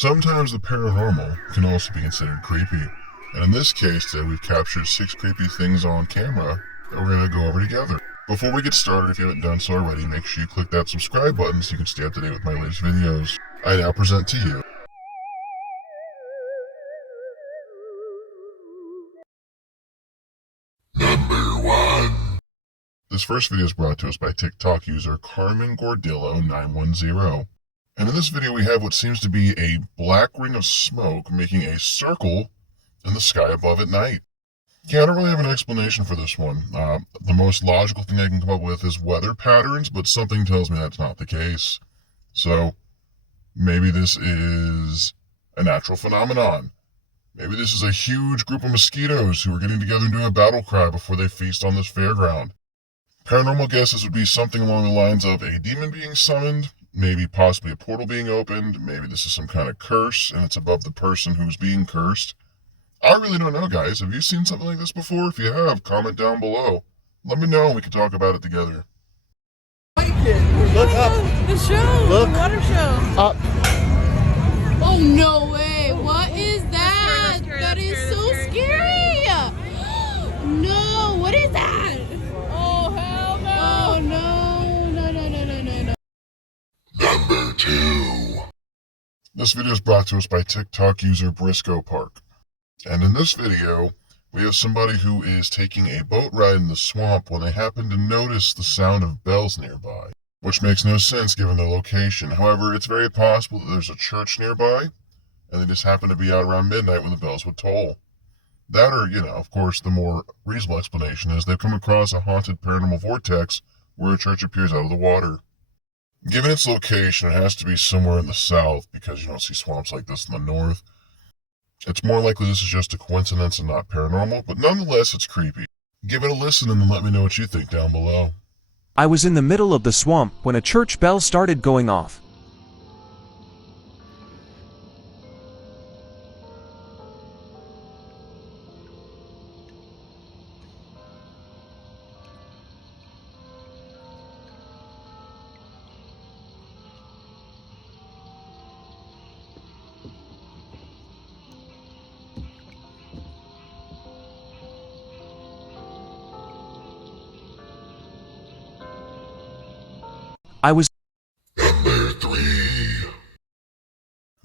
Sometimes the paranormal can also be considered creepy, and in this case today we've captured 6 creepy things on camera that we're going to go over together. Before we get started, if you haven't done so already, make sure you click that subscribe button so you can stay up to date with my latest videos. I now present to you Number 1. This first video is brought to us by TikTok user Carmen Gordillo 910. And in this video we have what seems to be a black ring of smoke making a circle in the sky above at night. Yeah, I don't really have an explanation for this one. The most logical thing I can come up with is weather patterns, but something tells me that's not the case. So, maybe this is a natural phenomenon. Maybe this is a huge group of mosquitoes who are getting together and doing a battle cry before they feast on this fairground. Paranormal guesses would be something along the lines of a demon being summoned, maybe possibly a portal being opened, maybe this is some kind of curse and it's above the person who's being cursed. I really don't know, guys. Have you seen something like this before? If you have, comment down below. Let me know and we can talk about it together. Look up. The show. Look. The water show. Up. Oh, no way. What is that? That is so scary. No. What is that? Oh, hell no. Oh, no. No. Number 2. This video is brought to us by TikTok user Briscoe Park. And in this video, we have somebody who is taking a boat ride in the swamp when they happen to notice the sound of bells nearby, which makes no sense given their location. However, it's very possible that there's a church nearby, and they just happen to be out around midnight when the bells would toll. That or, of course, the more reasonable explanation is they've come across a haunted paranormal vortex where a church appears out of the water. Given its location, it has to be somewhere in the south because you don't see swamps like this in the north. It's more likely this is just a coincidence and not paranormal, but nonetheless it's creepy. Give it a listen and then let me know what you think down below. I was in the middle of the swamp when a church bell started going off. I was Number 3.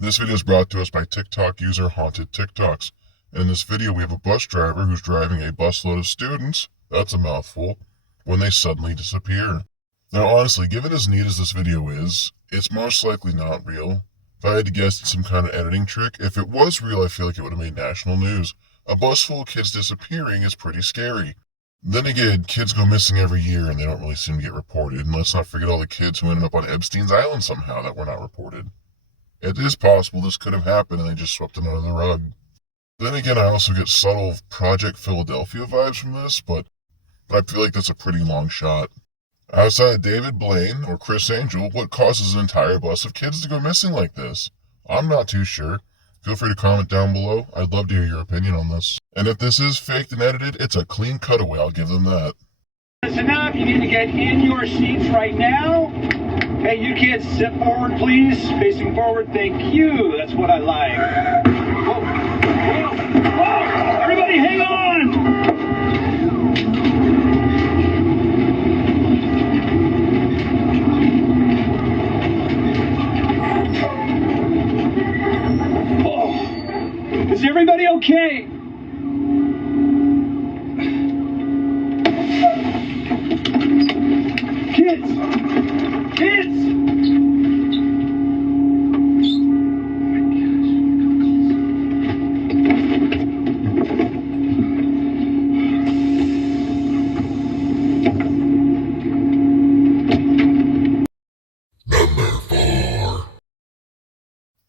This video is brought to us by TikTok user Haunted TikToks. And in this video we have a bus driver who's driving a busload of students, that's a mouthful, when they suddenly disappear. Now honestly, given as neat as this video is, it's most likely not real. If I had to guess, it's some kind of editing trick. If it was real, I feel like it would have made national news. A bus full of kids disappearing is pretty scary. Then again, kids go missing every year and they don't really seem to get reported. And let's not forget all the kids who ended up on Epstein's Island somehow that were not reported. It is possible this could have happened and they just swept it under the rug. Then again, I also get subtle Project Philadelphia vibes from this, but I feel like that's a pretty long shot. Outside of David Blaine or Chris Angel, what causes an entire bus of kids to go missing like this? I'm not too sure. Feel free to comment down below. I'd love to hear your opinion on this. And if this is faked and edited, it's a clean cutaway, I'll give them that. Listen up, you need to get in your seats right now. Hey, you kids, step forward, please. Facing forward, thank you. That's what I like. Whoa, whoa, whoa! Everybody hang on! Oh, is everybody okay? Kids! Number 4.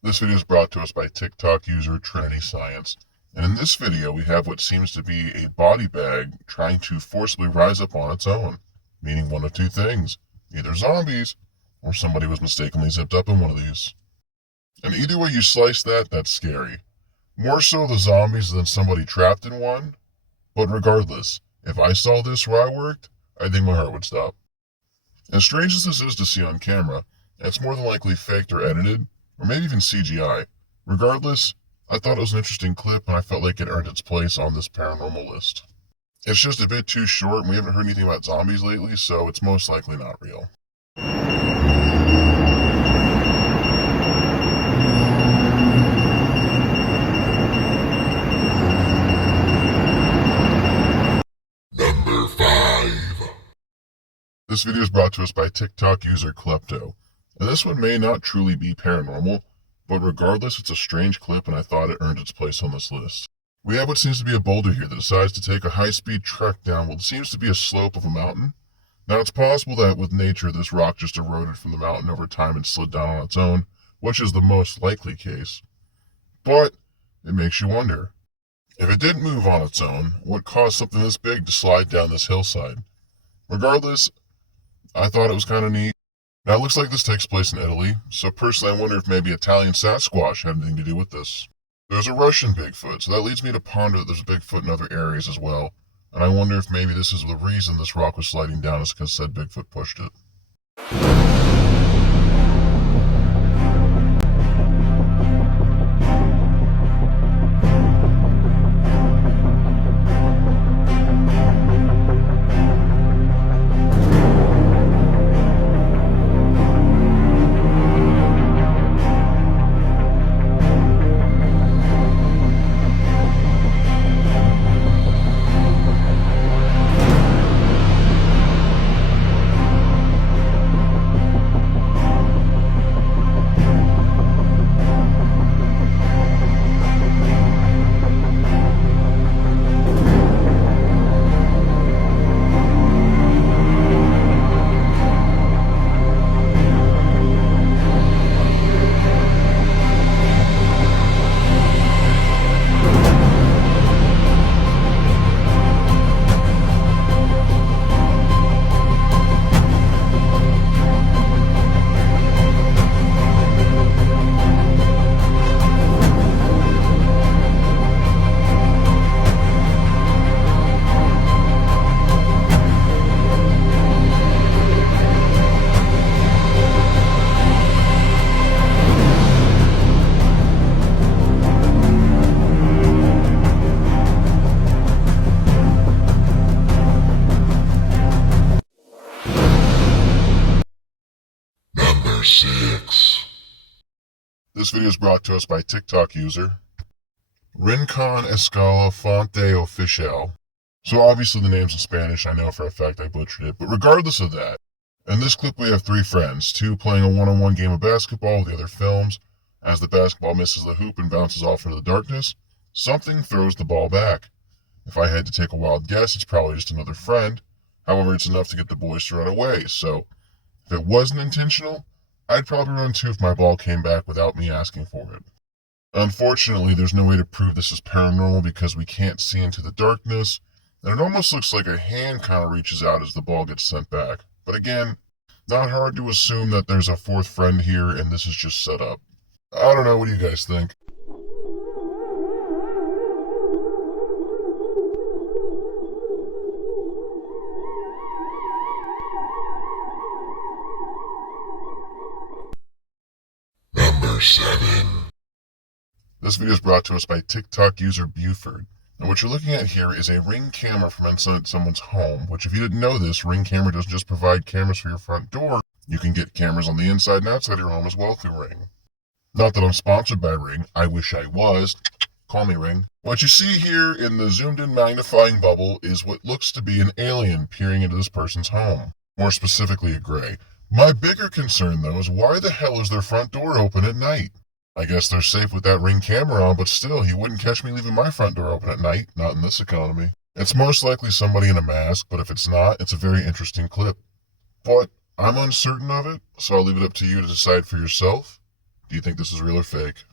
This video is brought to us by TikTok user Trinity Science. And in this video, we have what seems to be a body bag trying to forcibly rise up on its own, meaning one of two things. Either zombies, or somebody was mistakenly zipped up in one of these. And either way you slice that, that's scary. More so the zombies than somebody trapped in one. But regardless, if I saw this where I worked, I think my heart would stop. As strange as this is to see on camera, it's more than likely faked or edited, or maybe even CGI. Regardless, I thought it was an interesting clip and I felt like it earned its place on this paranormal list. It's just a bit too short and we haven't heard anything about zombies lately, so it's most likely not real. Number 5. This video is brought to us by TikTok user Klepto. And this one may not truly be paranormal, but regardless, it's a strange clip and I thought it earned its place on this list. We have what seems to be a boulder here that decides to take a high-speed trek down what seems to be a slope of a mountain. Now, it's possible that with nature, this rock just eroded from the mountain over time and slid down on its own, which is the most likely case. But it makes you wonder, if it didn't move on its own, what caused something this big to slide down this hillside? Regardless, I thought it was kind of neat. Now, it looks like this takes place in Italy, so personally I wonder if maybe Italian Sasquatch had anything to do with this. There's a Russian Bigfoot, so that leads me to ponder that there's a Bigfoot in other areas as well, and I wonder if maybe this is the reason this rock was sliding down is because said Bigfoot pushed it. Number 6. This video is brought to us by TikTok user Rincon Escala Fonte Oficial. So obviously the name's in Spanish, I know for a fact I butchered it, but regardless of that, in this clip we have 3 friends, 2 playing a one-on-one game of basketball, the other films. As the basketball misses the hoop and bounces off into the darkness, something throws the ball back. If I had to take a wild guess, it's probably just another friend. However, it's enough to get the boys to run away, so if it wasn't intentional, I'd probably run too if my ball came back without me asking for it. Unfortunately, there's no way to prove this is paranormal because we can't see into the darkness, and it almost looks like a hand kind of reaches out as the ball gets sent back. But again, not hard to assume that there's a 4th friend here and this is just set up. I don't know, what do you guys think? Number 7. This video is brought to us by TikTok user Buford. And what you're looking at here is a Ring camera from inside someone's home, which if you didn't know this, Ring camera doesn't just provide cameras for your front door. You can get cameras on the inside and outside your home as well through Ring. Not that I'm sponsored by Ring, I wish I was. Call me Ring. What you see here in the zoomed in magnifying bubble is what looks to be an alien peering into this person's home. More specifically a gray. My bigger concern though is why the hell is their front door open at night? I guess they're safe with that Ring camera on, but still, you wouldn't catch me leaving my front door open at night, not in this economy. It's most likely somebody in a mask, but if it's not, it's a very interesting clip. But I'm uncertain of it, so I'll leave it up to you to decide for yourself. Do you think this is real or fake?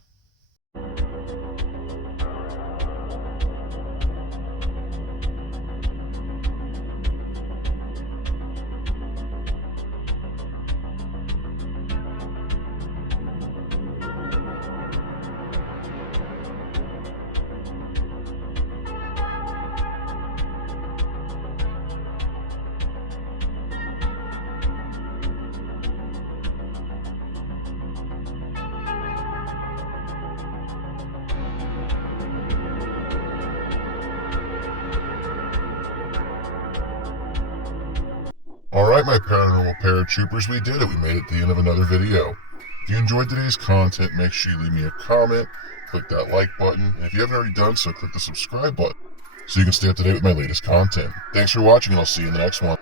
Alright, my paranormal paratroopers, we did it. We made it to the end of another video. If you enjoyed today's content, make sure you leave me a comment, click that like button, and if you haven't already done so, click the subscribe button so you can stay up to date with my latest content. Thanks for watching, and I'll see you in the next one.